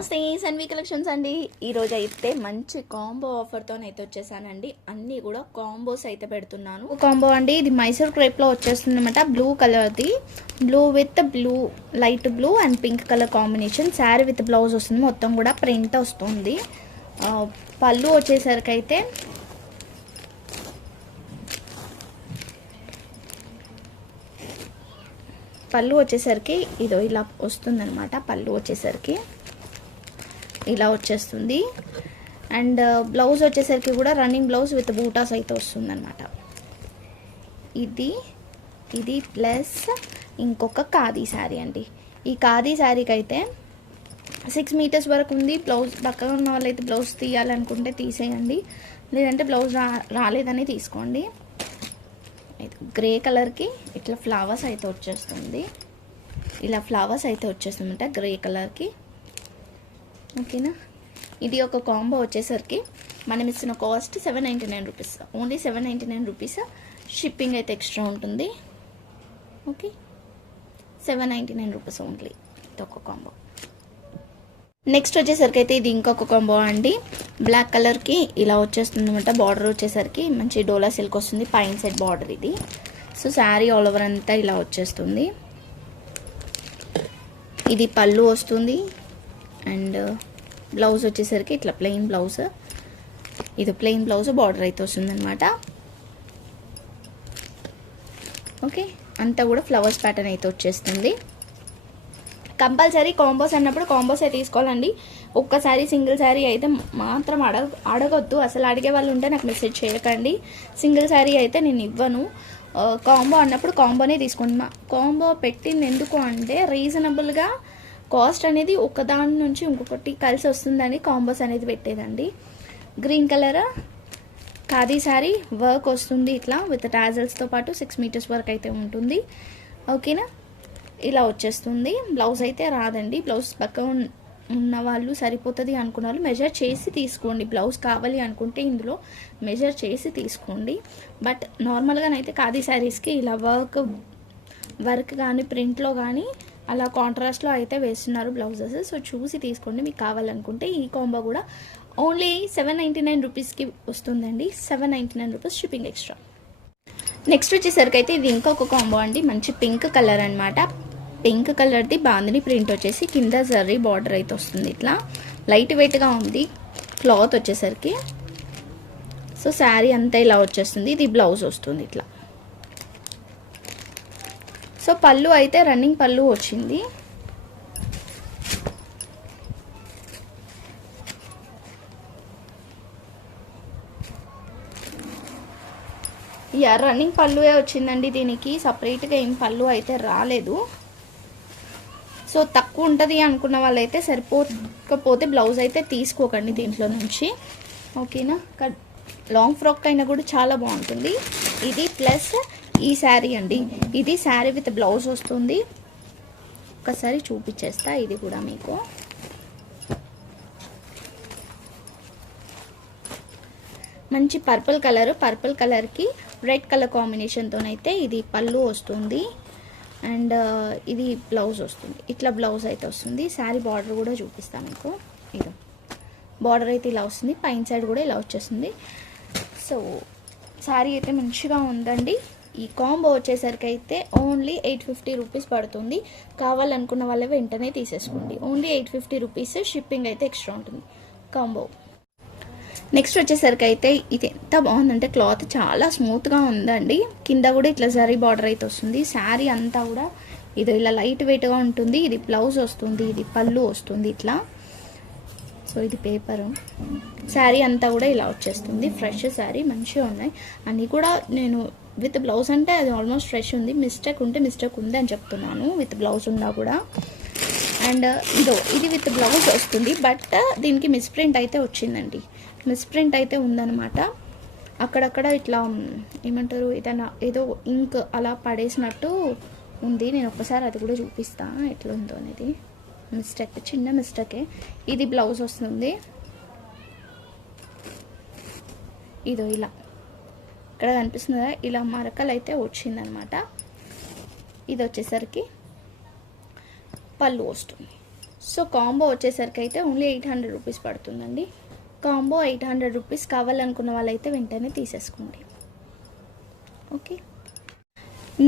నమస్తే సన్వి కలెక్షన్స్ అండి. ఈరోజు అయితే మంచి కాంబో ఆఫర్తో అయితే వచ్చేసానండి. అన్నీ కూడా కాంబోస్ అయితే పెడుతున్నాను. కాంబో అండి ఇది మైసూర్ క్రేప్లో వచ్చేస్తుంది అనమాట బ్లూ కలర్ది blue with blue light blue and pink colour combination sari with blouse వస్తుంది. మొత్తం కూడా ప్రింట్ వస్తుంది. పళ్ళు వచ్చేసరికి అయితే పళ్ళు వచ్చేసరికి ఇదో ఇలా వస్తుందన్నమాట. పళ్ళు వచ్చేసరికి ఇలా వచ్చేస్తుంది. అండ్ uh, బ్లౌజ్ వచ్చేసరికి కూడా రన్నింగ్ బ్లౌజ్ విత్ బూటాస్ అయితే వస్తుందన్నమాట. ఇది ఇది ప్లస్ ఇంకొక ఖాదీ శారీ అండి. ఈ ఖాదీ శారీకి అయితే సిక్స్ మీటర్స్ వరకు ఉంది. బ్లౌజ్ పక్కన ఉన్న వాళ్ళైతే బ్లౌజ్ తీయాలనుకుంటే తీసేయండి. లేదంటే బ్లౌజ్ రా రాలేదని తీసుకోండి. గ్రే కలర్కి ఇట్లా ఫ్లవర్స్ అయితే వచ్చేస్తుంది. ఇలా ఫ్లవర్స్ అయితే వచ్చేస్తుందంట గ్రే కలర్కి ఓకేనా? ఇది ఒక కాంబో వచ్చేసరికి మనం ఇస్తున్న cost seven ninety nine rupees. Only seven ninety nine rupees shipping అయితే ఎక్స్ట్రా ఉంటుంది. Okay? Seven ninety nine rupees only ఇది ఒక కాంబో. నెక్స్ట్ వచ్చేసరికి అయితే ఇది ఇంకొక కాంబో అండి. బ్లాక్ కలర్కి ఇలా వచ్చేస్తుంది అనమాట బార్డర్ వచ్చేసరికి మంచి డోలా సిల్క్ వస్తుంది. పైన సైడ్ బార్డర్ ఇది. సో శారీ ఆల్ ఓవర్ అంతా ఇలా వచ్చేస్తుంది. ఇది పళ్ళు వస్తుంది. అండ్ బ్లౌజ్ వచ్చేసరికి ఇట్లా ప్లెయిన్ బ్లౌజ్. ఇది ప్లెయిన్ బ్లౌజ్ బార్డర్ అయితే వస్తుంది అనమాట ఓకే అంతా కూడా ఫ్లవర్స్ ప్యాటర్న్ అయితే వచ్చేస్తుంది. కంపల్సరీ కాంబోస్ అన్నప్పుడు కాంబోస్ అయితే తీసుకోవాలండి. ఒక్కసారి సింగిల్ శారీ అయితే మాత్రం అడగ అడగొద్దు. అసలు అడిగే వాళ్ళు ఉంటే నాకు మెసేజ్ చేయకండి. సింగిల్ శారీ అయితే నేను ఇవ్వను. కాంబో అన్నప్పుడు కాంబోనే తీసుకోండి. మా కాంబో పెట్టింది ఎందుకు అంటే రీజనబుల్గా కాస్ట్ అనేది ఒకదాని నుంచి ఇంకొకటి కలిసి వస్తుందని కాంబోస్ అనేది పెట్టేదండి. Green colour khadi sari work వస్తుంది ఇట్లా విత్ టాజల్స్తో పాటు సిక్స్ మీటర్స్ వరకు అయితే ఉంటుంది. ఓకేనా? ఇలా వచ్చేస్తుంది. బ్లౌజ్ అయితే రాదండి. బ్లౌజ్ పక్క ఉన్న వాళ్ళు సరిపోతుంది అనుకున్న వాళ్ళు మెజర్ చేసి తీసుకోండి. బ్లౌజ్ కావాలి అనుకుంటే ఇందులో మెజర్ చేసి తీసుకోండి. బట్ నార్మల్గానైతే ఖాదీ శారీస్కి ఇలా వర్క్ వర్క్ కానీ ప్రింట్లో కానీ అలా కాంట్రాస్ట్లో అయితే వేస్తున్నారు బ్లౌజెస్. సో చూసి తీసుకోండి. మీకు కావాలనుకుంటే ఈ కాంబో కూడా ఓన్లీ సెవెన్ నైంటీ నైన్ రూపీస్కి వస్తుందండి. Seven ninety nine rupees shipping extra next వచ్చేసరికి అయితే ఇది ఇంకొక కాంబో అండి. మంచి పింక్ కలర్ అనమాట పింక్ కలర్ది బాందిని ప్రింట్ వచ్చేసి కింద జర్రీ బార్డర్ అయితే వస్తుంది ఇట్లా. లైట్ వెయిట్గా ఉంది. క్లాత్ వచ్చేసరికి. సో శారీ అంతా ఇలా వచ్చేస్తుంది. ఇది బ్లౌజ్ వస్తుంది ఇట్లా. సో పళ్ళు అయితే రన్నింగ్ పళ్ళు వచ్చింది. యా రన్నింగ్ పళ్ళువే వచ్చిందండి దీనికి. సపరేట్గా ఏం పళ్ళు అయితే రాలేదు. సో తక్కువ ఉంటుంది అనుకున్న వాళ్ళైతే సరిపోకపోతే బ్లౌజ్ అయితే తీసుకోకండి దీంట్లో నుంచి. ఓకేనా? లాంగ్ ఫ్రాక్ అయినా కూడా చాలా బాగుంటుంది. ఇది ప్లస్ ఈ శారీ అండి. ఇది శారీ విత్ బ్లౌజ్ వస్తుంది. ఒకసారి చూపించేస్తా. ఇది కూడా మీకు. మంచి పర్పుల్ కలర్. పర్పుల్ కలర్కి రెడ్ కలర్ కాంబినేషన్తోనైతే ఇది పళ్ళు వస్తుంది. అండ్ ఇది బ్లౌజ్ వస్తుంది. ఇట్లా బ్లౌజ్ అయితే వస్తుంది. శారీ బార్డర్ కూడా చూపిస్తాను మీకు. ఇది. బార్డర్ అయితే ఇలా వస్తుంది. పైన సైడ్ కూడా ఇలా వచ్చేస్తుంది. సో శారీ అయితే మంచిగా ఉందండి. ఈ కాంబో వచ్చేసరికి అయితే ఓన్లీ ఎయిట్ ఫిఫ్టీ రూపీస్ పడుతుంది. కావాలనుకున్న వాళ్ళే వెంటనే తీసేసుకోండి. Only eight fifty rupees shipping అయితే ఎక్స్ట్రా ఉంటుంది. కాంబో. నెక్స్ట్ వచ్చేసరికి అయితే ఇది ఎంత బాగుందంటే క్లాత్ చాలా స్మూత్గా ఉందండి. కింద కూడా ఇట్లా జరీ బార్డర్ అయితే వస్తుంది. శారీ అంతా కూడా ఇది ఇలా లైట్ వెయిట్గా ఉంటుంది. ఇది బ్లౌజ్ వస్తుంది ఇది పళ్ళు వస్తుంది ఇట్లా. సో ఇది పేపరు. శారీ అంతా కూడా ఇలా వచ్చేస్తుంది. ఫ్రెష్ శారీ మంచిగా ఉన్నాయి. అన్నీ కూడా నేను విత్ బ్లౌజ్ అంటే అది ఆల్మోస్ట్ ఫ్రెష్ ఉంది. మిస్టేక్ ఉంటే మిస్టేక్ ఉంది అని చెప్తున్నాను. విత్ బ్లౌజ్ ఉన్నా కూడా. అండ్ ఇదో ఇది విత్ బ్లౌజ్ వస్తుంది. బట్ దీనికి మిస్ప్రింట్ అయితే వచ్చిందండి. మిస్ప్రింట్ అయితే ఉందన్నమాట. అక్కడక్కడ ఇట్లా ఏమంటారు ఏదైనా ఏదో ఇంక్ అలా పడేసినట్టు ఉంది. నేను ఒకసారి అది కూడా చూపిస్తా. ఎట్లా ఉందో అనేది. మిస్టేక్ చిన్న మిస్టేకే. ఇది బ్లౌజ్ వస్తుంది. ఇదో ఇలా. ఇక్కడ కనిపిస్తుంది కదా ఇలా మరకలు అయితే వచ్చిందనమాట. ఇది వచ్చేసరికి పళ్ళు వస్తుంది. సో కాంబో వచ్చేసరికి అయితే ఓన్లీ ఎయిట్ హండ్రెడ్ రూపీస్ పడుతుందండి. కాంబో ఎయిట్ హండ్రెడ్ రూపీస్ కావాలనుకున్న వాళ్ళైతే వెంటనే తీసేసుకోండి. ఓకే.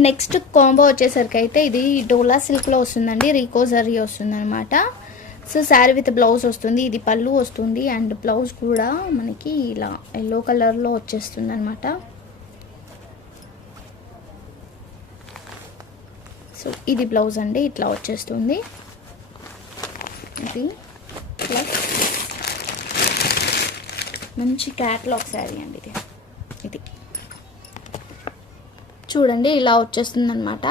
నెక్స్ట్ కాంబో వచ్చేసరికి అయితే ఇది డోలా సిల్క్లో వస్తుందండి Rico zari so sari with blouse వస్తుంది ఇది పళ్ళు వస్తుంది అండ్ బ్లౌజ్ కూడా మనకి ఇలా ఎల్లో కలర్లో వచ్చేస్తుంది అనమాట సో ఇది బ్లౌజ్ అండి ఇట్లా వచ్చేస్తుంది. ఇది ప్లస్ మంచి క్యాట్లాగ్ శారీ అండి ఇది. ఇది. చూడండి ఇలా వచ్చేస్తుంది అనమాట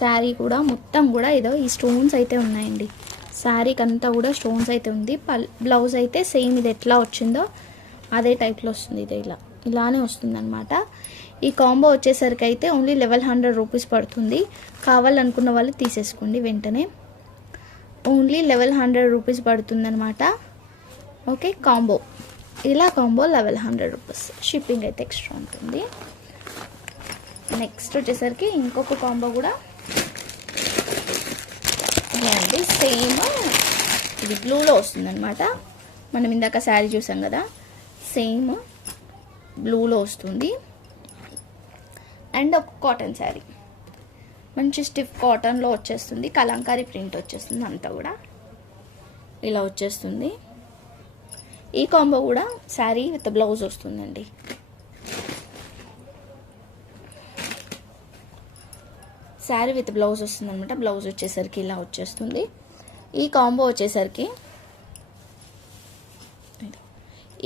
శారీ కూడా మొత్తం కూడా ఏదో ఈ స్టోన్స్ అయితే ఉన్నాయండి. శారీకి అంతా కూడా స్టోన్స్ అయితే ఉంది. పల్ బ్లౌజ్ అయితే సేమ్ ఇది ఎట్లా వచ్చిందో అదే టైప్లో వస్తుంది ఇది ఇలా. ఇలానే వస్తుందన్నమాట. ఈ కాంబో వచ్చేసరికి అయితే ఓన్లీ లెవెల్ హండ్రెడ్ రూపీస్ పడుతుంది. కావాలనుకున్న వాళ్ళు తీసేసుకోండి వెంటనే. ఓన్లీ లెవెల్ హండ్రెడ్ రూపీస్ పడుతుంది అనమాట ఓకే కాంబో. ఇలా combo eleven hundred rupees shipping అయితే ఎక్స్ట్రా ఉంటుంది. నెక్స్ట్ వచ్చేసరికి ఇంకొక కాంబో కూడా. అండి సేమ్ ఇది బ్లూలో వస్తుందన్నమాట. మనం ఇందాక శారీ చూసాం కదా. సేమ్ బ్లూలో వస్తుంది. అండ్ ఒక కాటన్ శారీ. మంచి స్టిఫ్ కాటన్లో వచ్చేస్తుంది. కలంకారీ ప్రింట్ వచ్చేస్తుంది అంతా కూడా. ఇలా వచ్చేస్తుంది. ఈ కాంబో కూడా శారీ విత్ బ్లౌజ్ వస్తుందండి. శారీ విత్ బ్లౌజ్ వస్తుందనమాట బ్లౌజ్ వచ్చేసరికి ఇలా వచ్చేస్తుంది. ఈ కాంబో వచ్చేసరికి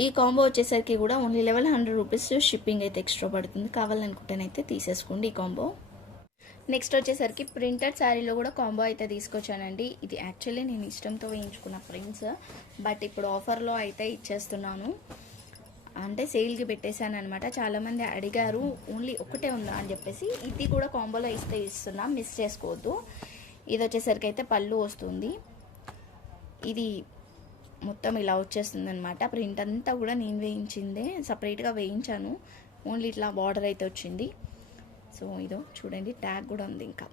ఈ కాంబో వచ్చేసరికి కూడా only eleven hundred rupees shipping అయితే ఎక్స్ట్రా పడుతుంది. కావాలనుకుంటేనైతే తీసేసుకోండి ఈ కాంబో నెక్స్ట్ వచ్చేసరికి ప్రింటెడ్ శారీలో కూడా కాంబో అయితే తీసుకొచ్చానండి. ఇది యాక్చువల్లీ నేను ఇష్టంతో వేయించుకున్న ప్రింట్స్ బట్ ఇప్పుడు ఆఫర్లో అయితే ఇచ్చేస్తున్నాను. అంటే సేల్కి పెట్టేశాను అనమాట చాలామంది అడిగారు ఓన్లీ ఒకటే ఉందా? అని చెప్పేసి. ఇది కూడా కాంబోలో ఇస్తే ఇస్తున్నాం మిస్ చేసుకోవద్దు. ఇది వచ్చేసరికి అయితే పళ్ళు వస్తుంది. ఇది మొత్తం ఇలా వచ్చేస్తుంది అనమాట ప్రింట్ అంతా కూడా నేను వేయించిందే సపరేట్గా వేయించాను. ఓన్లీ ఇట్లా బార్డర్ అయితే వచ్చింది. సో ఇదో చూడండి ట్యాగ్ కూడా ఉంది ఇంకా.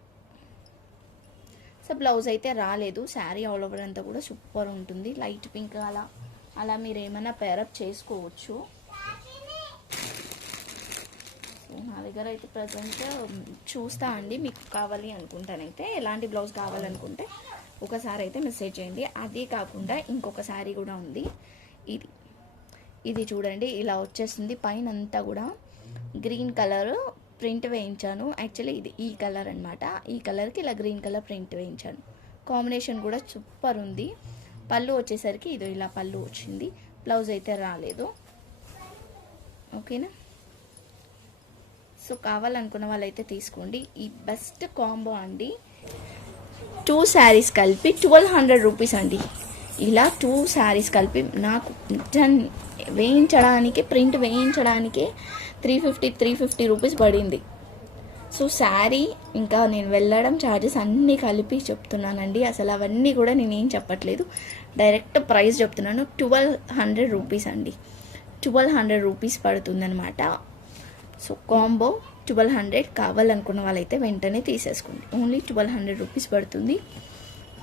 సో బ్లౌజ్ అయితే రాలేదు. శారీ ఆల్ ఓవర్ అంతా కూడా సూపర్ ఉంటుంది. లైట్ పింక్ అలా అలా మీరు ఏమైనా పేరప్ చేసుకోవచ్చు. సో నా దగ్గర అయితే ప్రజెంట్ చూస్తా అండి. మీకు కావాలి అనుకుంటానైతే. ఎలాంటి బ్లౌజ్ కావాలనుకుంటే ఒకసారి అయితే మెసేజ్ చేయండి. అదే కాకుండా ఇంకొక శారీ కూడా ఉంది. ఇది. ఇది చూడండి. ఇలా వచ్చేస్తుంది. పైన అంతా కూడా గ్రీన్ కలర్ ప్రింట్ వేయించాను. యాక్చువల్లీ ఇది ఈ కలర్ అనమాట ఈ కలర్కి ఇలా గ్రీన్ కలర్ ప్రింట్ వేయించాను. కాంబినేషన్ కూడా సూపర్ ఉంది. పళ్ళు వచ్చేసరికి ఇది ఇలా పళ్ళు వచ్చింది. బ్లౌజ్ అయితే రాలేదు. ఓకేనా? సో కావాలనుకున్న వాళ్ళైతే తీసుకోండి. ఈ బెస్ట్ కాంబో అండి. టూ శారీస్ కలిపి ట్వెల్వ్ హండ్రెడ్ రూపీస్ అండి. ఇలా టూ శారీస్ కలిపి నాకు వేయించడానికి ప్రింట్ వేయించడానికి three fifty three fifty rupees పడింది. సో శారీ ఇంకా నేను వెళ్ళడం ఛార్జెస్ అన్నీ కలిపి చెప్తున్నానండి. అసలు అవన్నీ కూడా నేను ఏం చెప్పట్లేదు. డైరెక్ట్ ప్రైస్ చెప్తున్నాను ట్వెల్వ్ హండ్రెడ్ రూపీస్ అండి. ట్వెల్వ్ హండ్రెడ్ రూపీస్ పడుతుందనమాట సో కాంబో ట్వెల్వ్ హండ్రెడ్ కావాలనుకున్న వాళ్ళైతే వెంటనే తీసేసుకోండి. ఓన్లీ ట్వెల్వ్ హండ్రెడ్ రూపీస్ పడుతుంది.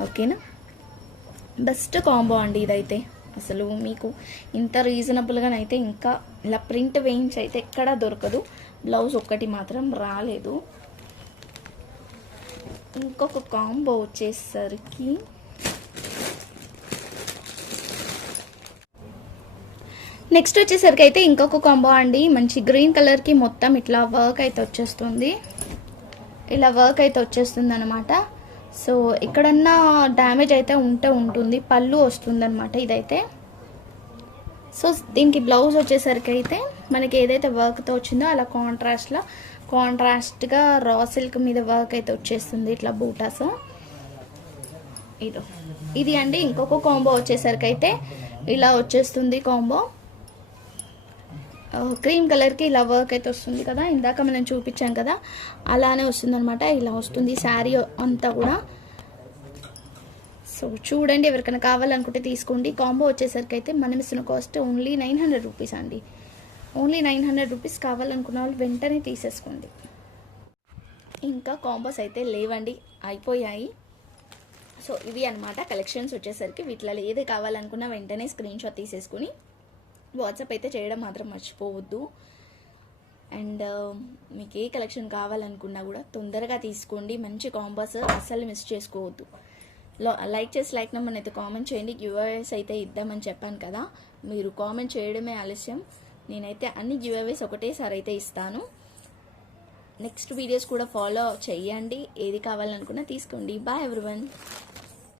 ఓకేనా? బెస్ట్ కాంబో అండి ఇదైతే. అసలు మీకు ఇంత రీజనబుల్గానైతే ఇంకా ఇలా ప్రింట్ వేయించి అయితే ఎక్కడా దొరకదు. బ్లౌజ్ ఒక్కటి మాత్రం రాలేదు. ఇంకొక కాంబో వచ్చేసరికి నెక్స్ట్ వచ్చేసరికి అయితే ఇంకొక కాంబో అండి. మంచి గ్రీన్ కలర్కి మొత్తం ఇట్లా వర్క్ అయితే వచ్చేస్తుంది. ఇలా వర్క్ అయితే వచ్చేస్తుంది అనమాట సో ఎక్కడన్నా డ్యామేజ్ అయితే ఉంటే ఉంటుంది. పళ్ళు వస్తుంది అనమాట ఇదైతే. సో దీనికి బ్లౌజ్ వచ్చేసరికి అయితే మనకి ఏదైతే వర్క్తో వచ్చిందో అలా కాంట్రాస్ట్లో కాంట్రాస్ట్గా రా సిల్క్ మీద వర్క్ అయితే వచ్చేస్తుంది ఇట్లా బూటాస్. ఇదో. ఇది అండి. ఇంకొక కాంబో వచ్చేసరికి అయితే ఇలా వచ్చేస్తుంది కాంబో క్రీమ్ కలర్కి ఇలా వర్క్ అయితే వస్తుంది కదా ఇందాక మనం చూపించాం కదా అలానే వస్తుందనమాట ఇలా వస్తుంది శారీ అంతా కూడా. సో చూడండి ఎవరికైనా కావాలనుకుంటే తీసుకోండి. కాంబో వచ్చేసరికి అయితే మనం ఇస్తున్న cost only nine hundred rupees అండి. ఓన్లీ నైన్ హండ్రెడ్ రూపీస్ కావాలనుకున్న వాళ్ళు వెంటనే తీసేసుకోండి. ఇంకా కాంబోస్ అయితే లేవండి అయిపోయాయి. సో ఇవి అనమాట కలెక్షన్స్ వచ్చేసరికి. వీటిలో ఏది కావాలనుకున్నా వెంటనే స్క్రీన్ షాట్ తీసేసుకుని వాట్సాప్ అయితే చేయడం మాత్రం మర్చిపోవద్దు. అండ్ um, మీకు ఏ కలెక్షన్ కావాలనుకున్నా కూడా తొందరగా తీసుకోండి. మంచి కాంబోస్ అస్సలు మిస్ చేసుకోవద్దు. లైక్ చేసి లైక్ నెంబర్ అయితే కామెంట్ చేయండి. గివ్అవేస్ అయితే ఇద్దామని చెప్పాను కదా. మీరు కామెంట్ చేయడమే ఆలస్యం. నేనైతే అన్ని గివ్అవేస్ ఒకటేసారి అయితే ఇస్తాను. నెక్స్ట్ వీడియోస్ కూడా ఫాలో చేయండి. ఏది కావాలనుకున్నా తీసుకోండి. Bye everyone.